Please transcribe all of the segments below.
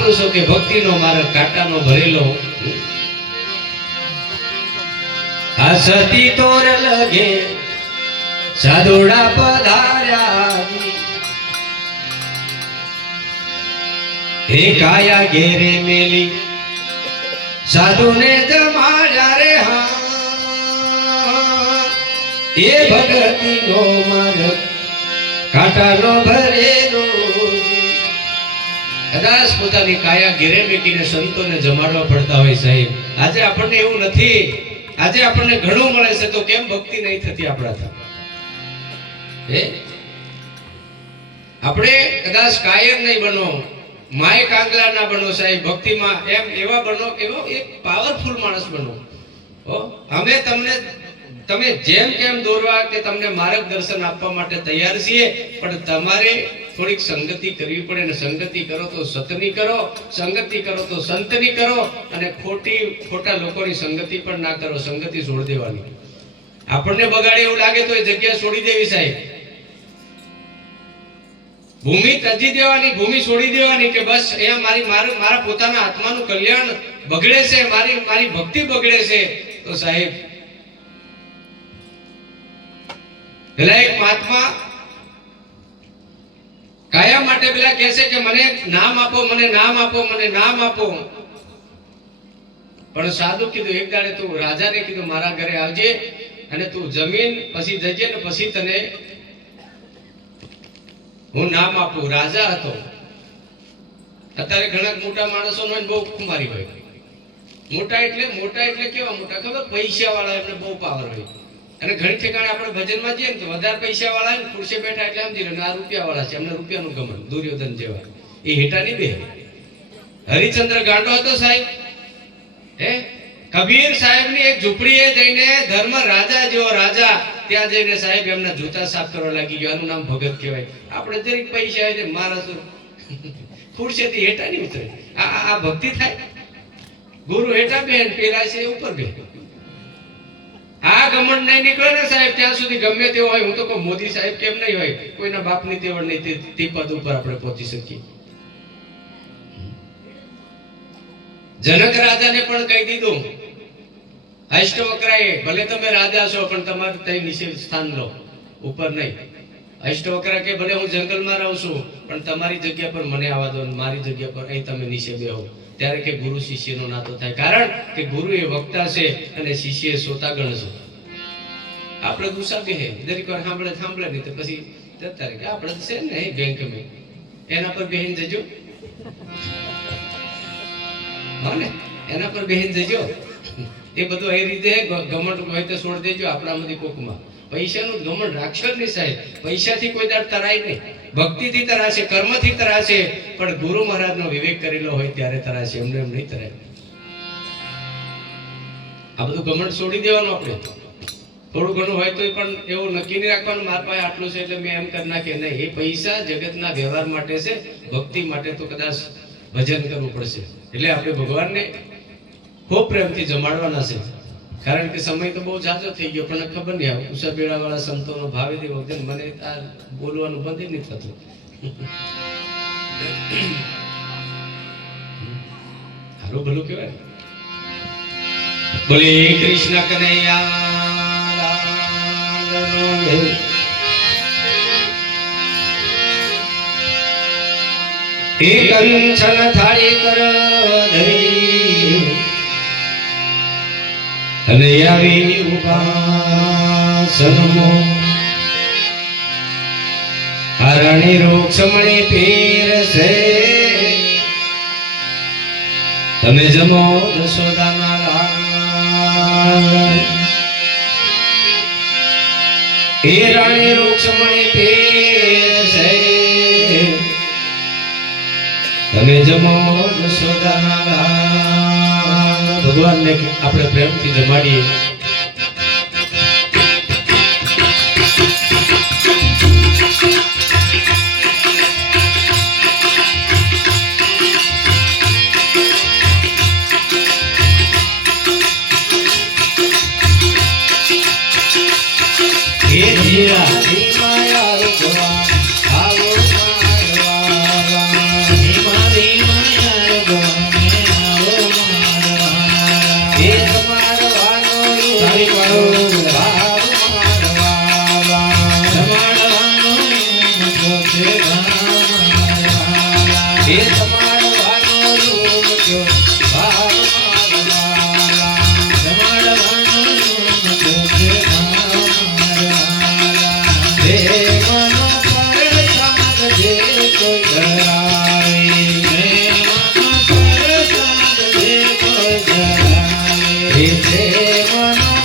મહાપુરુષો કે ભક્તિનો માર્ગ કાંટાનો ભરેલો. આ સતી તોર લગે, સાધુડા પધાર્યા. હે કાયા ઘેરે મેલી, સાધુને જમાડ્યા રે હા. એ ભગતીનો માર્ગ, કાંટાનો ભરેલો. કદાચ પોતાની કાયા ઘેરે મૂકીને સંતોને જમાડવા પડતા હોય સાહેબ. આજે આપણને એવું નથી. આજે આપણને ઘણું મળે છે, તો કેમ ભક્તિ નહીં થતી આપણાથી? હે? આપણે કદાચ કાયર નહીં બનો. માય કાગલા ના બનો સાહેબ. ભક્તિમાં એમ એવા બનો એવો એક પાવરફુલ માણસ બનો. અમે તમને, તમે જેમ કેમ દોરવા કે તમને માર્ગદર્શન આપવા માટે તૈયાર છીએ, પણ તમારે થોડીક સંગતિ કરવી પડે અને સંગતિ કરો તો સતની કરો, સંગતિ કરો તો સંતની કરો અને ખોટી, ખોટા લોકોની સંગતિ પણ ના કરો, સંગતિ છોડી દેવાની. આપણને બગાડે એવું લાગે તો એ જગ્યા છોડી દેવી સાહેબ. ભૂમિ તજી દેવાની, ભૂમિ છોડી દેવાની કે બસ અહીંયા મારી, મારું પોતાના આત્માનું કલ્યાણ બગડે છે, મારી મારી ભક્તિ બગડે છે. તો સાહેબ, પેલા એક મહાત્મા કયા માટે પેલા કહે છે કે મને નામ આપો, મને નામ આપો, મને નામ આપો. પણ સાધુ કીધું, એક દાડે તું રાજાને કીધું, મારા ઘરે આવજે અને તું જમીન પછી જજે ને પછી તને હું નામ આપું. રાજા હતો. અત્યારે ઘણા મોટા માણસો નો બહુ કુમારી હોય. મોટા એટલે મોટા એટલે કેવા મોટા? ખબર? પૈસા વાળા એમને બહુ પાવર હોય. અને ઘણી ઠેકાણે આપણે ભજનમાં જઈએ ને તો વધારે પૈસા વાળા ને ખુરશે બેઠા એટલે સમજી લો આ રૂપિયા વાળા છે, એમને રૂપિયાનું ગમન, દુર્યોધન જેવા. એ હેઠા નહીં બે હરિચંદ્ર ગાંડો હતો સાહેબ. હે? કબીર સાહેબની એક ઝૂંપડીએ જઈને ધર્મ રાજા જેવો રાજા, ત્યાં જઈને સાહેબ એમના જૂતા સાફ કરવા લાગી ગયો. આનું નામ ભગત કહેવાય. આપણે જરીક પૈસા આવે મારા શું ખુરશીથી હેઠા નહીં ઉતરે. આ આ- ભક્તિ થાય? ગુરુ હેઠા બેન, પેલા છે, ઉપર બે આ ઘમંડ નહીં નીકળે ને સાહેબ, ત્યાં સુધી ગમે તેવો હોય, હું તો કહું, મોદી સાહેબ કેમ નહીં હોય? કોઈના બાપની તેવડ નહીં, તે પદ ઉપર આપણે પહોંચી શકીએ. જનક રાજાને પણ કહી દીધું અષ્ટવક્રાએ ભલે તમે રાજા છો, પણ તમારે તઈ નીચે સ્થાન લો, ઉપર નહીં. અષ્ટવક્રા કે, ભલે હું જંગલમાં રહું છું, પણ તમારી જગ્યા પર મને આવવા દો મારી જગ્યા પર અહીં તમે નીચે બેહો. ત્યારે કે ગુરુ શિષ્યનો નાતો થાય. કારણ કે ગુરુ એ વક્તા છે અને શિષ્ય શ્રોતાગણ છે. આપણે ગુસ્સા કહે દરેક વાર સાંભળે સાંભળે નહીં તો પછી જતા રહે આપણે છે ને બેંક મેં. એના પર બેહીન જજો. ને? એના પર બેહીન જજો. એ બધું એ રીતે ગ- ઘમંડ હોય તો છોડી દેજો આપણામાંથી કોકમાં. પૈસાનું ઘમંડ રાખશો જ નહીં સાહેબ. પૈસાથી કોઈ દાડ તરાય નહીં. ભક્તિથી તરાશે, કર્મથી તરાશે, પણ ગુરુ મહારાજનો વિવેક કરેલો હોય ત્યારે તરાશે, એમને એમ નહીં તરાય. આ બધું ઘમંડ છોડી દેવાનું આપણે. થોડું ઘણું હોય તો પણ એવું નક્કી નહીં રાખવાનું, મારા પાસે આટલું છે એટલે મેં એમ કરી નાખે નહીં, એ પૈસા જગતના વ્યવહાર માટે છે, ભક્તિ માટે તો કદાચ ભજન કરવું પડશે. એટલે આપણે ભગવાનને ખૂબ પ્રેમથી જમાડવાના છે. કારણ કે સમય તો બહુ જાજો થઈ ગયો, પણ ખબર નહીં આવે ઉષા બેડા વાળા સંતોનો ભાવે દેવો વખતે મને આ બોલવાનું બંધ નહીં થતું. હારું ભલું કહેવાય બોલે, કૃષ્ણ કનૈયા કંચન થાળી કર, ધરી. અને આવી ઉપાસનો હરણી રોક્ષમણી પીરસે. તમે જમો જશોદાના લાલ એ રાણી રોક્ષમણી પીરસે. તમે જમો જશોદાના લાલ ભગવાનને આપણે પ્રેમથી જમાડીએ. દેવના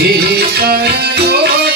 Hey, hey, hey, hey,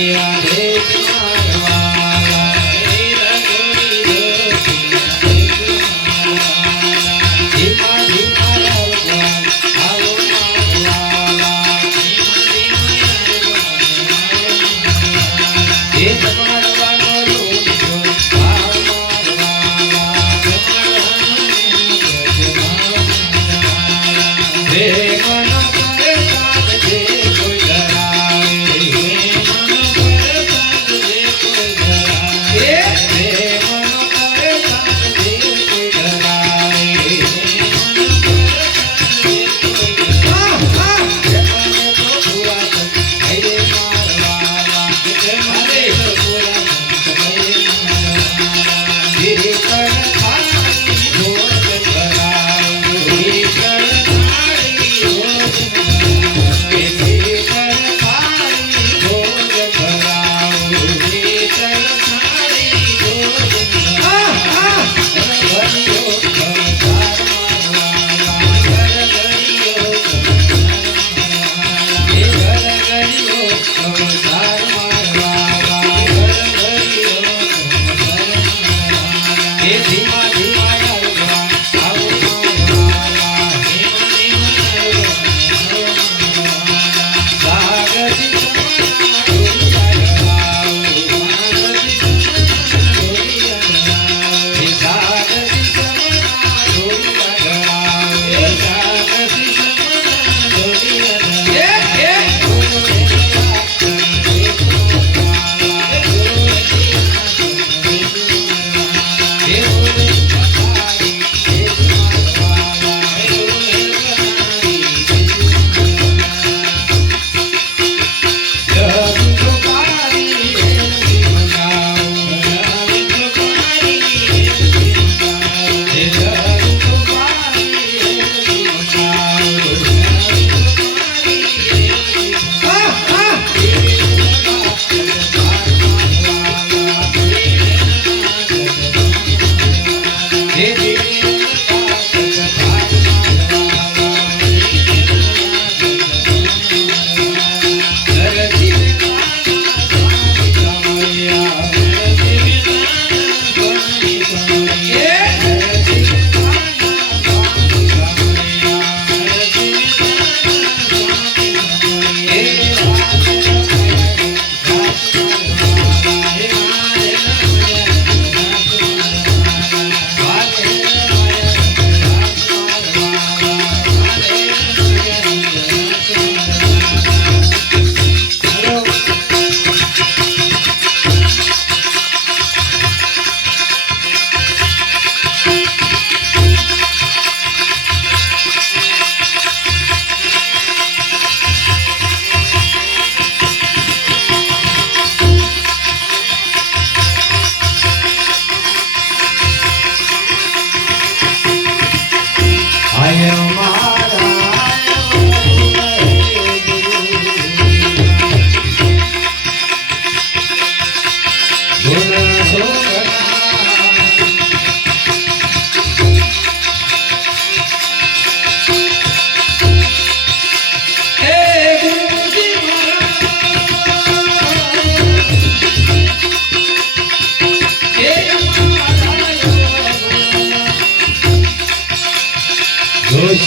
Yeah.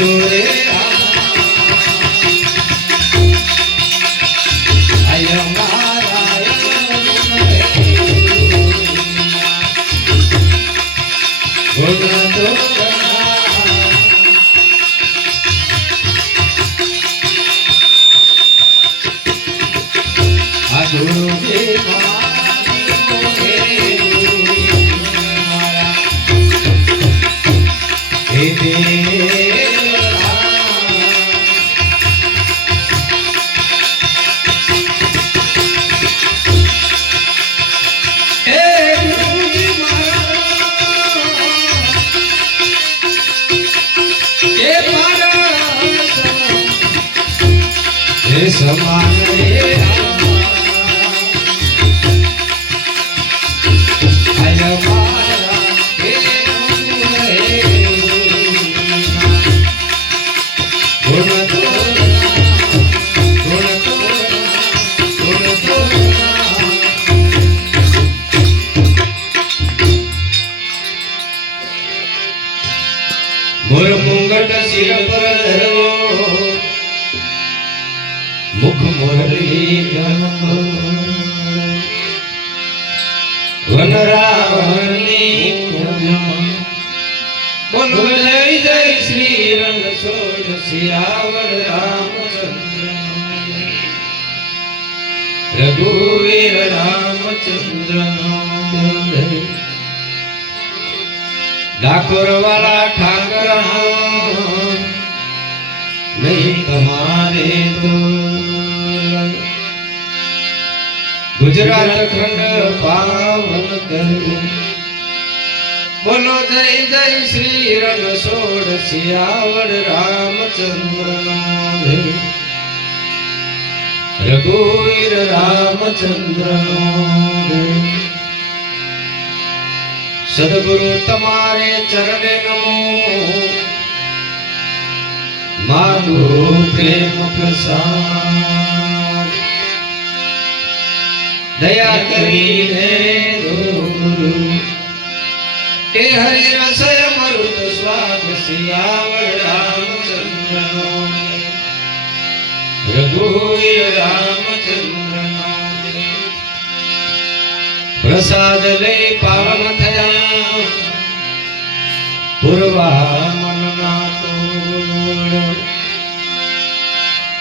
Osho રે હે સમાન રે મોર મુંગટ શિર પર ધર્યો મુખ મોરલી વન રાવણની બોલો જય જય શ્રી રંગ છોડ સિયાવર રામચંદ્ર રઘુવીર રામચંદ્ર ડાકોર વાળા ઠાકર નહીં તમારે તો ગુજરાત ખંડ પાવન કર્યું બોલો જય જય શ્રી રણ સોડ સિયાવડ રામચંદ્ર રઘુવીર રામચંદ્ર સદગુરુ તમારે ચરણે નમો માગો પ્રેમ પ્રસાદ દયા કરીને દો ગુરુ. કે હરિ રસ મરુત સ્વાદ સિયાવર રામચંદ્રનો રઘુવીર રામચંદ્રનો પ્રસાદ લઈ પાવન થયા. પૂર્વા મનના તોડ.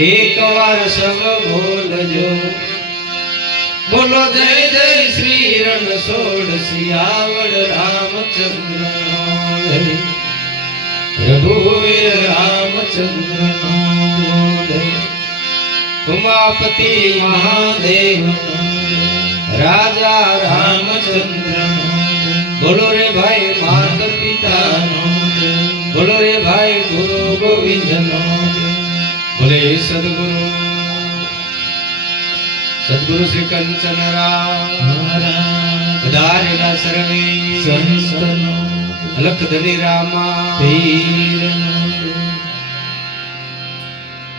એક વાર સબ બોલજો. બોલો જય જય શ્રી રણ સોડ સિયાવડ રામચંદ્ર રઘુવીર રામચંદ્ર ઉમાપતિ મહાદેવ રાજા રામચંદ્ર બોલો રે ભાઈ માત પિતાનો બોલો રે ભાઈ ગુરુ ગોવિંદનો બોલે સદગુરુ. સદગુરુ શ્રી કંચન રામ ધારેલા સર્વે સંતનો અલખ ધની રામા પીરનો